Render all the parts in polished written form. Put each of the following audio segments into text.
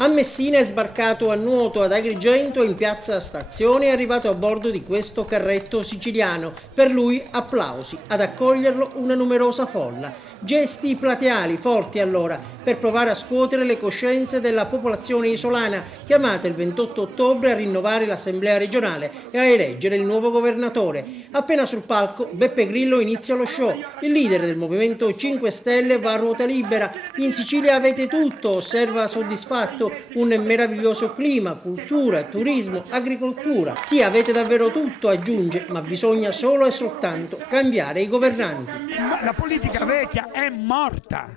A Messina è sbarcato a nuoto ad Agrigento in piazza Stazione e è arrivato a bordo di questo carretto siciliano. Per lui applausi, ad accoglierlo una numerosa folla. Gesti plateali forti allora per provare a scuotere le coscienze della popolazione isolana chiamata il 28 ottobre a rinnovare l'assemblea regionale e a eleggere il nuovo governatore. Appena sul palco Beppe Grillo inizia lo show. Il leader del Movimento 5 Stelle va a ruota libera. In Sicilia avete tutto, osserva soddisfatto. Un meraviglioso clima, cultura, turismo, agricoltura. Sì, avete davvero tutto, aggiunge, ma bisogna solo e soltanto cambiare i governanti. La politica vecchia è morta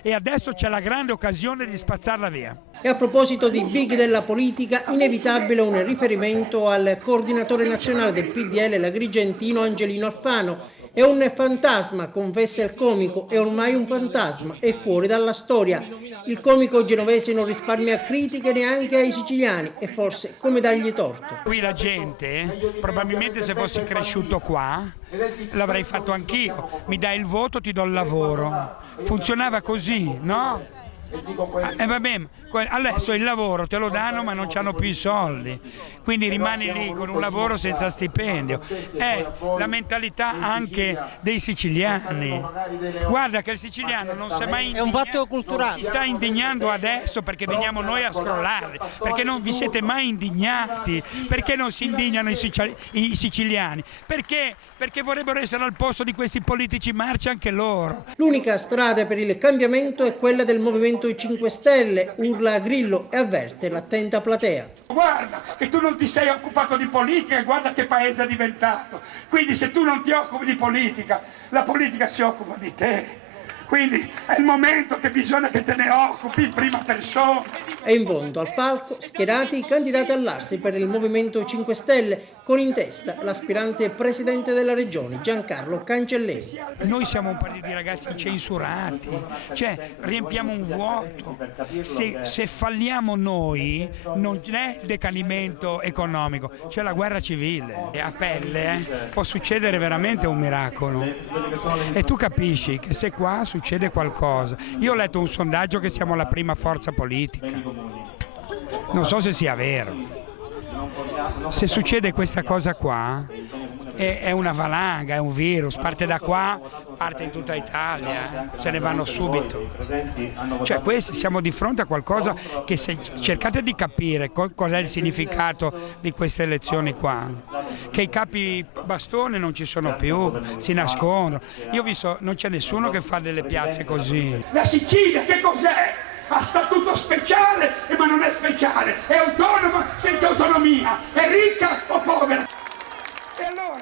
e adesso c'è la grande occasione di spazzarla via. E a proposito di big della politica, inevitabile un riferimento al coordinatore nazionale del PDL, l'agrigentino Angelino Alfano. È un fantasma, confessa il comico, è ormai un fantasma, è fuori dalla storia. Il comico genovese non risparmia critiche neanche ai siciliani e forse come dargli torto. Qui la gente, probabilmente se fossi cresciuto qua, l'avrei fatto anch'io. Mi dai il voto, ti do il lavoro. Funzionava così, no? Vabbè, adesso il lavoro te lo danno ma non c'hanno più i soldi, quindi rimani lì con un lavoro senza stipendio. È la mentalità anche dei siciliani. Guarda che il siciliano non si è mai indignato. È un fatto culturale. Si sta indignando adesso perché veniamo noi a scrollarli, perché non vi siete mai indignati. Perché non si indignano i siciliani? Perché vorrebbero essere al posto di questi politici marci anche loro. L'unica strada per il cambiamento è quella del Movimento 5 Stelle, urla Grillo e avverte l'attenta platea. Guarda che tu non ti sei occupato di politica e guarda che paese è diventato. Quindi se tu non ti occupi di politica, la politica si occupa di te. Quindi è il momento che bisogna che te ne occupi in prima persona. E in fondo al palco schierati i candidati all'Arsi per il Movimento 5 Stelle, con in testa l'aspirante presidente della regione Giancarlo Cancelleri. Noi siamo un partito di ragazzi incensurati, cioè riempiamo un vuoto. Se falliamo noi non è il decadimento economico, c'è la guerra civile. E a pelle può succedere veramente un miracolo. E tu capisci che se qua succede qualcosa. Io ho letto un sondaggio che siamo la prima forza politica. Non so se sia vero. Se succede questa cosa qua, è una valanga, è un virus, parte da qua, parte in tutta Italia, se ne vanno subito. Cioè siamo di fronte a qualcosa che se cercate di capire qual è il significato di queste elezioni qua, che i capi bastone non ci sono più, si nascondono. Io ho visto, non c'è nessuno che fa delle piazze così. La Sicilia che cos'è? Ha statuto speciale, ma non è speciale, è autonoma senza autonomia, è ricca o povera. E allora?